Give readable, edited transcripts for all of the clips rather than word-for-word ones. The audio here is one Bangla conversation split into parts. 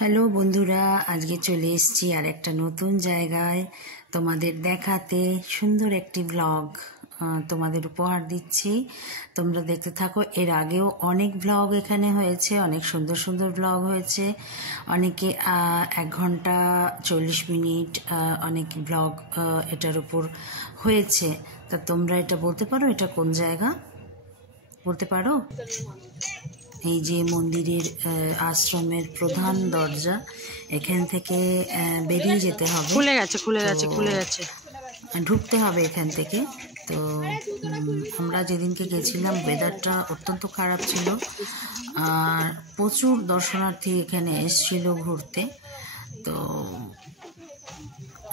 হ্যালো বন্ধুরা, আজকে চলে এসেছি আর একটা নতুন জায়গায় তোমাদের দেখাতে। সুন্দর একটি ব্লগ তোমাদের উপহার দিচ্ছি, তোমরা দেখতে থাকো। এর আগেও অনেক ব্লগ এখানে হয়েছে, অনেক সুন্দর সুন্দর ব্লগ হয়েছে, অনেকে 1 ঘন্টা 40 মিনিট অনেক ব্লগ এটার উপর হয়েছে। তা তোমরা এটা বলতে পারো এটা কোন জায়গা? বলতে পারো? এই যে মন্দিরের আশ্রমের প্রধান দরজা, এখান থেকে বেরিয়ে যেতে হবে। খুলে গেছে ঢুকতে হবে এখান থেকে। তো আমরা যেদিনকে গেছিলাম ওয়েদারটা অত্যন্ত খারাপ ছিল, আর প্রচুর দর্শনার্থী এখানে এসেছিল ঘুরতে। তো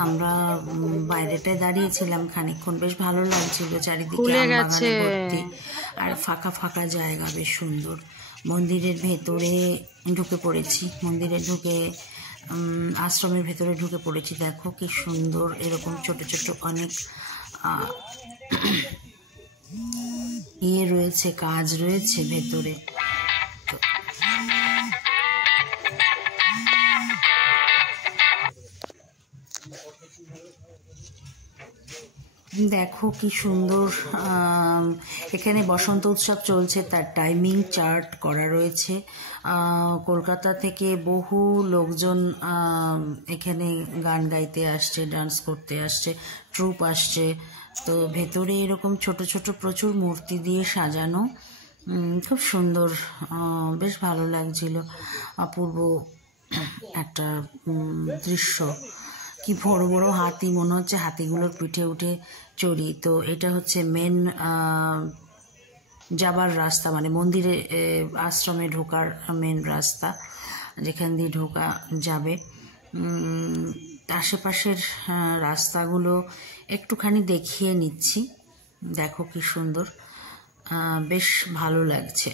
আমরা বাইরেটায় দাঁড়িয়েছিলাম খানিকক্ষণ, বেশ ভালো লাগছিল, চারিদিকে আমবাগানে ভর্তি আর ফাঁকা ফাঁকা জায়গা, বেশ সুন্দর। মন্দিরের ভেতরে ঢুকে পড়েছি, আশ্রমের ভেতরে ঢুকে পড়েছি। দেখো কি সুন্দর, এরকম ছোট ছোট অনেক রয়েছে, কাজ রয়েছে ভেতরে। দেখো কি সুন্দর, এখানে বসন্ত উৎসব চলছে, তার টাইমিং চার্ট করা রয়েছে। কলকাতা থেকে বহু লোকজন এখানে গান গাইতে আসছে, ডান্স করতে আসছে, ট্রুপ আসছে। তো ভেতরে এরকম ছোট ছোট প্রচুর মূর্তি দিয়ে সাজানো, খুব সুন্দর, বেশ ভালো লাগছিল। অপূর্ব একটা দৃশ্য। কি বড় বড় হাতি, মনে হচ্ছে হাতিগুলোর পিঠে উঠে চড়ি। তো এটা হচ্ছে মেন যাবার রাস্তা, মানে মন্দিরে আশ্রমে ঢোকার মেন রাস্তা, যেখান দিয়ে ঢোকা যাবে। আশেপাশের রাস্তাগুলো একটুখানি দেখিয়ে নিচ্ছি। দেখো কি সুন্দর, বেশ ভালো লাগছে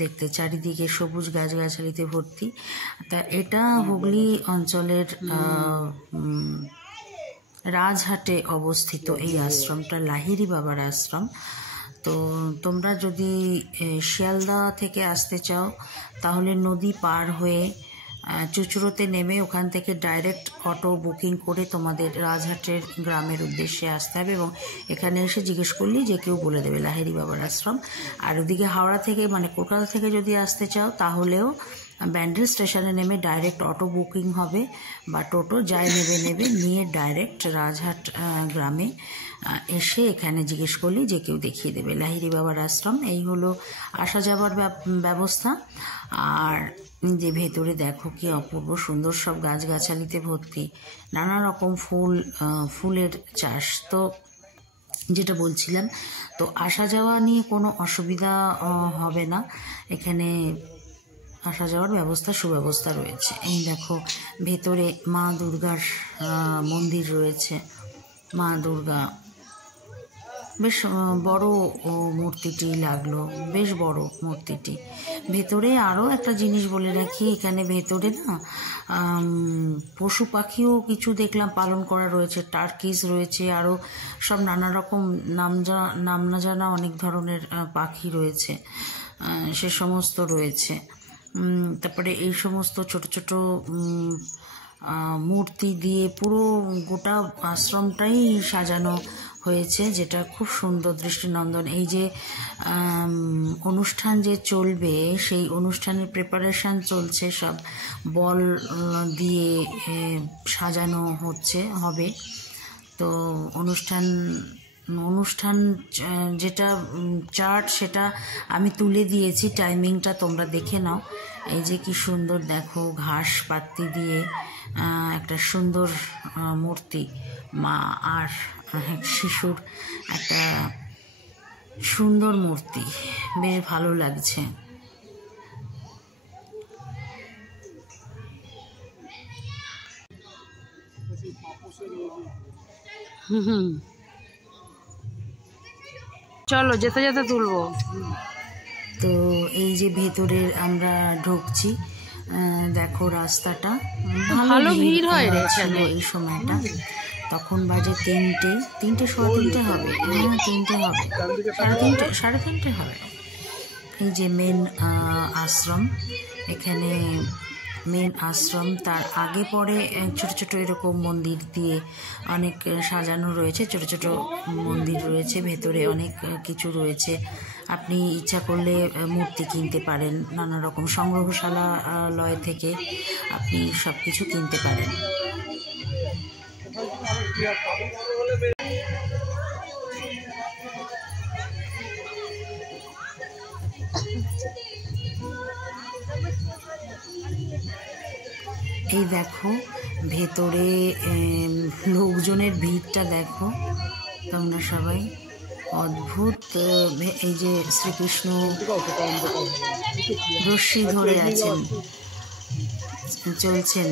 দেখতে, চারিদিকে সবুজ গাছগাছালিতে ভর্তি। তা এটা হুগলি অঞ্চলের রাজহাটে অবস্থিত এই আশ্রমটা, লাহিড়ী বাবার আশ্রম। তো তোমরা যদি শিয়ালদা থেকে আসতে চাও তাহলে নদী পার হয়ে চুচুড়োতে নেমে ওখান থেকে ডাইরেক্ট অটো বুকিং করে তোমাদের রাজহাটের গ্রামের উদ্দেশ্যে আসতে হবে, এবং এখানে এসে জিজ্ঞেস করলেই যে কেউ বলে দেবে লাহিড়ী বাবার আশ্রম। আর ওদিকে হাওড়া থেকে, মানে কলকাতা থেকে যদি আসতে চাও তাহলেও ব্যান্ডেল স্টেশনে নেমে ডাইরেক্ট অটো বুকিং হবে, বা টোটো যাই নেবে নিয়ে ডাইরেক্ট রাজহাট গ্রামে এসে এখানে জিজ্ঞেস করলেই যে কেউ দেখিয়ে দেবে লাহিড়ী বাবার আশ্রম। এই হলো আসা যাবার ব্যবস্থা। আর যে ভেতরে দেখো কি অপূর্ব সুন্দর, সব গাছগাছালিতে ভর্তি, নানা রকম ফুলের চাষ। তো যেটা বলছিলাম, তো আসা যাওয়া নিয়ে কোনো অসুবিধা হবে না, এখানে আসা যাওয়ার ব্যবস্থা, সুব্যবস্থা রয়েছে। এই দেখো ভেতরে মা দুর্গার মন্দির রয়েছে। মা দুর্গা বেশ বড় মূর্তিটি লাগলো, বেশ বড় মূর্তিটি। ভেতরে আরও একটা জিনিস বলে রাখি, এখানে ভেতরে না পশু পাখিও কিছু দেখলাম পালন করা রয়েছে, টার্কিস রয়েছে, আরও সব নানা রকম নাম না জানা অনেক ধরনের পাখি রয়েছে, সে সমস্ত রয়েছে। তারপরে এই সমস্ত ছোট ছোট মূর্তি দিয়ে পুরো গোটা আশ্রমটাই সাজানো হয়েছে, যেটা খুব সুন্দর, দৃষ্টিনন্দন। এই যে অনুষ্ঠান যে চলবে, সেই অনুষ্ঠানের প্রিপারেশন চলছে, সব বল দিয়ে সাজানো হবে। তো অনুষ্ঠান যেটা চার্ট সেটা আমি তুলে দিয়েছি, টাইমিংটা তোমরা দেখে নাও। এই যে কি সুন্দর দেখো, ঘাস পাত্তি দিয়ে একটা সুন্দর মূর্তি, মা আর শিশুর একটা সুন্দর মূর্তি, বেশ ভালো লাগছে। চলো যেতে যেতে তুলবো। তো এই যে ভেতরের আমরা ঢুকছি, দেখো রাস্তাটা, ভালো ভিড় হয় এই সময়টা। তখন বাজে 3টে, সোয়া 3টে হবে, 3টে হবে, সাড়ে 3টে হবে। এই যে মেন আশ্রম, এখানে মেন আশ্রম, তার আগে পরে ছোট ছোট এরকম মন্দির দিয়ে অনেক সাজানো রয়েছে, ছোট ছোট মন্দির রয়েছে, ভেতরে অনেক কিছু রয়েছে। আপনি ইচ্ছা করলে মূর্তি কিনতে পারেন, নানা রকম সংগ্রহশালালয় থেকে আপনি সব কিছু কিনতে পারেন। এই দেখো ভেতরে লোকজনের ভিড়টা দেখো তোমরা সবাই, অদ্ভুত। এই যে শ্রীকৃষ্ণ রশ্মি ধরে আছেন, চলছেন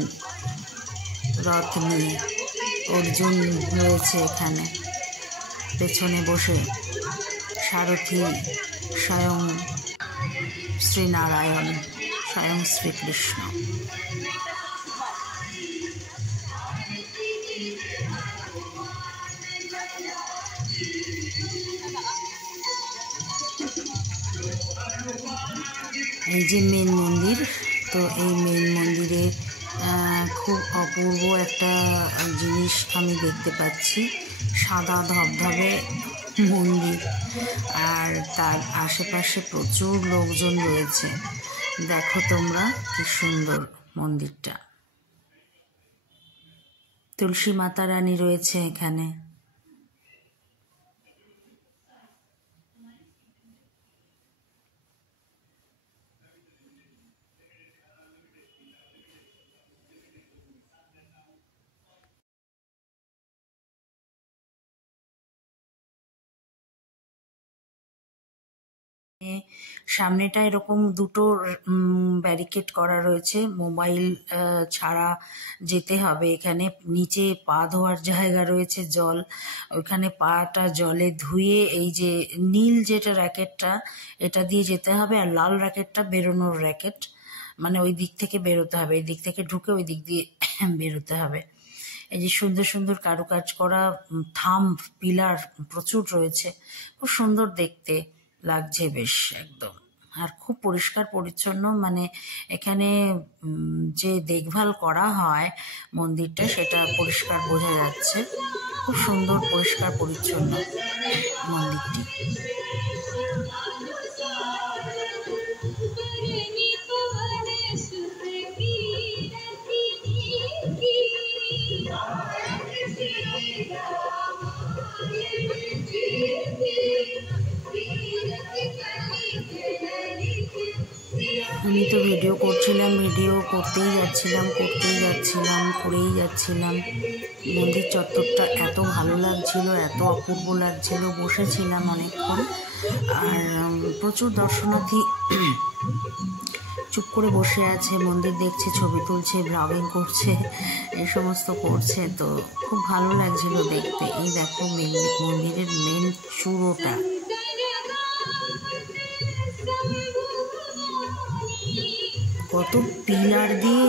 রথ নিয়ে, অর্জুন রয়েছে এখানে পেছনে বসে, সারথি স্বয়ং শ্রীনারায়ণ, স্বয়ং শ্রীকৃষ্ণ। এই যে মেন মন্দির, তো এই মেন মন্দিরে খুব অপূর্ব একটা জিনিস আমি দেখতে পাচ্ছি, সাদা ধবধবে মন্দির, আর তার আশেপাশে প্রচুর লোকজন রয়েছে। দেখো তোমরা কি সুন্দর মন্দিরটা, তুলসী মাতা রানী রয়েছে এখানে। সামনেটা এরকম দুটো ব্যারিকেড করা রয়েছে, মোবাইল ছাড়া যেতে হবে। এখানে নিচে পা ধোয়ার জায়গা রয়েছে, জল, ওইখানে পাটা জলে ধুয়ে এই যে নীল যেটা র্যাকেটটা এটা দিয়ে যেতে হবে, আর লাল র্যাকেটটা বেরোনোর র্যাকেট, মানে ওই দিক থেকে বেরোতে হবে, এই দিক থেকে ঢুকে ওই দিক দিয়ে বেরোতে হবে। এই যে সুন্দর সুন্দর কারুকাজ করা থাম্ব পিলার প্রচুর রয়েছে, খুব সুন্দর দেখতে লাগছে বেশ একদম, আর খুব পরিষ্কার পরিচ্ছন্ন। মানে এখানে যে দেখভাল করা হয় মন্দিরটা সেটা পরিষ্কার বোঝা যাচ্ছে, খুব সুন্দর পরিষ্কার পরিচ্ছন্ন মন্দিরটি। আমি তো ভিডিও করছিলাম, ভিডিও করতেই যাচ্ছিলাম, করেই যাচ্ছিলাম। মন্দির চত্বরটা এত ভালো লাগছিল, এত অপূর্ব লাগছিল, বসেছিলাম অনেকক্ষণ। আর প্রচুর দর্শনার্থী চুপ করে বসে আছে, মন্দির দেখছে, ছবি তুলছে, ব্লগিং করছে, এই সমস্ত করছে, তো খুব ভালো লাগছিল দেখতে। এই দেখো মন্দিরের মেন চূড়োটা, কত পিলার দিয়ে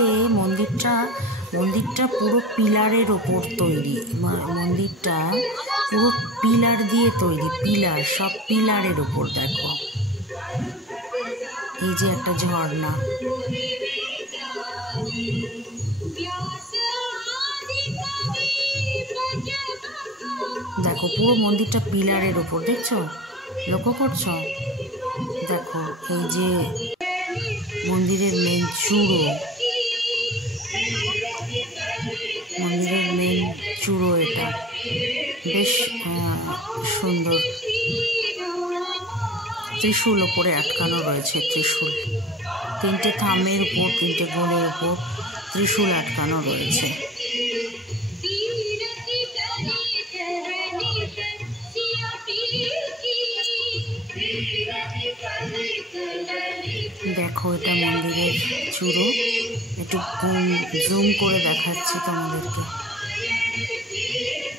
মন্দিরটা পুরো পিলারের ওপর তৈরি, মন্দিরটা পুরো পিলার দিয়ে তৈরি, পিলার, সব পিলারের ওপর। দেখো এই যে একটা ঝর্ণা, দেখো পুরো মন্দিরটা পিলারের ওপর, দেখছো, লক্ষ্য করছো? দেখো এই যে মন্দিরের মেন চূড়ো, এটা বেশ সুন্দর। ত্রিশূল ওপরে আটকানো রয়েছে, ত্রিশূল, 3টে থামের উপর, 3টে গোলের উপর ত্রিশূল আটকানো রয়েছে। দেখো এটা মন্দিরের চূড়ো, একটু জুম করে দেখাচ্ছি তোমাদেরকে।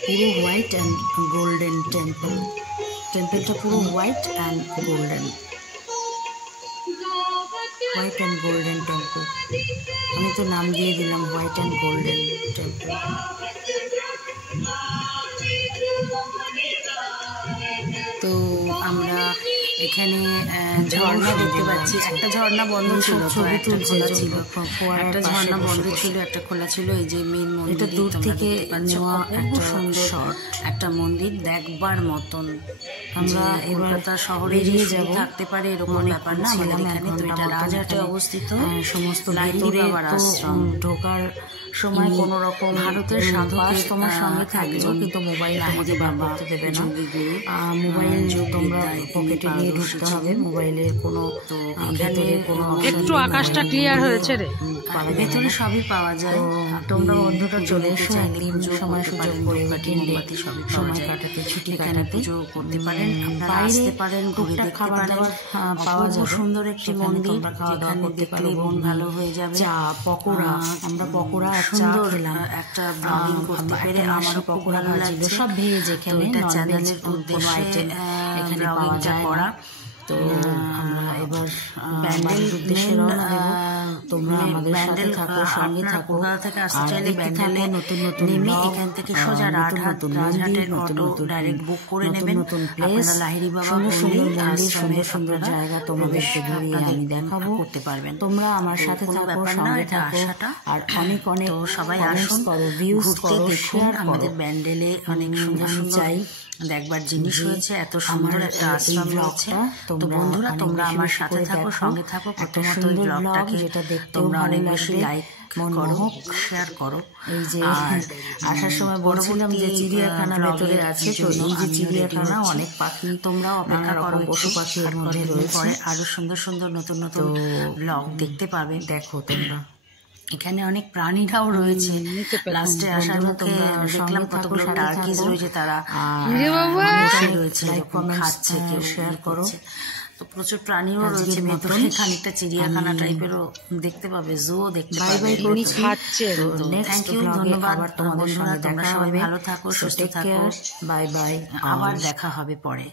পুরো হোয়াইট অ্যান্ড গোল্ডেন টেম্পলটা পুরো হোয়াইট অ্যান্ড গোল্ডেন টেম্পল। আমি তো নাম দিয়ে দিলাম হোয়াইট অ্যান্ড গোল্ডেন টেম্পল। তো আমরা এখানে ঝর্ণা দেখতে পাচ্ছি, একটা ঝর্ণা বন্ধ ছিল, একটা খোলা ছিল, একটা ঝর্ণা বন্ধ ছিল, একটা খোলা ছিল। এই যে মেন মন্দির দূর থেকে একটা সুন্দর একটা মন্দির দেখবার মতন। আমরা কলকাতা শহরে যাব থাকতে পারে এরকম ব্যাপার না আমাদের এখানে। তো এটা রাজহাটে অবস্থিত সমস্ত লাহিড়ী বাবার আশ্রম। ঢোকার সময় কোন রকম ভারতের সাধক তোমার সঙ্গে থাকবে, কিন্তু মোবাইল লাহিড়ী বাবা দেবে না। মোবাইল তোমরা পকেটে নিয়ে ঢুকতে হবে, মোবাইলের কোনো ভেতরে কোনো একটু আকাশটা ক্লিয়ার হয়েছে রে, ভেতরে সবই পাওয়া যায়। তোমরা বন্ধুটা চলে এসে একদিন সময় সুযোগ করে মোমবাতি সবই সময় কাটাতে, ছুটি এখানে পুজো করতে পারেন, আপনারা আসতে পারেন, ঘুরে দেখতে পারেন। পাওয়া যায় সুন্দর একটি মন্দির, যেখানে দেখলে মন ভালো হয়ে যাবে। চা পকোড়া, আমরা পকোড়া সুন্দর একটা ব্লগিং করতে পেরে আমারও খুব ভালো লাগছে। সব ভেজ এখানে, এটা চ্যানেলের উদ্দেশ্যে এখানে ব্লগিংটা করা। তো আমরা এবার ব্যান্ডেল উদ্দেশ্যে রওনা দেব। তোমরা আমাদের সাথে থাকো, সঙ্গে থাকো। কলকাতা থেকে আসতে চাইলে ব্যান্ডেলে নতুন নতুন নেমে এখান থেকে সোজা রাজহাটের অটো ডাইরেক্ট বুক করে নেবেন। আপনারা লাহিড়ী বাবা সুন্দর মন্দির, সুন্দর সুন্দর জায়গা তোমাদেরকে ঘুরিয়ে আমি দেখাবো, করতে পারবেন। তোমরা আমার সাথে থাকো, সঙ্গে থাকো, আর অনেক অনেক সবাই আসুন, ভিউজ করো, শেয়ার করো। আমাদের ব্যান্ডেলে অনেক সুন্দর সুন্দর দেখবার জিনিস হয়েছে, এত সুন্দর একটা আশ্রম রয়েছে। তো বন্ধুরা তোমরা আমার সাথে থাকো, সঙ্গে থাকো। প্রথমত এই ব্লগটাকে তোমরা অনেক বেশি লাইক করো, শেয়ার করো। এই যে আসার সময় বলছিলাম যে চিড়িয়াখানা ভেতরে আছে, তো এই যে চিড়িয়াখানা, অনেক পাখি, তোমরাও অপেক্ষা করো, পশু পাখি এর মধ্যে রয়েছে। আরো সুন্দর সুন্দর নতুন নতুন ব্লগ দেখতে পাবে, দেখো তোমরা। এখানে অনেক প্রাণীরাও রয়েছে। লাস্টে আসার মুখে দেখলাম কতগুলো টার্কিজ রয়েছে, তারা রয়েছে, খাচ্ছে, কেউ শেয়ার করো। তো প্রচুর প্রাণীও রয়েছে ভেতরে, খানিকটা চিড়িয়াখানা টাইপেরও দেখতে পাবে, জুও দেখতে পাবে। থ্যাংক ইউ, ধন্যবাদ বন্ধুরা, তোমরা সবাই ভালো থাকো, সুস্থ থাকো। বাই বাই, আবার দেখা হবে পরে।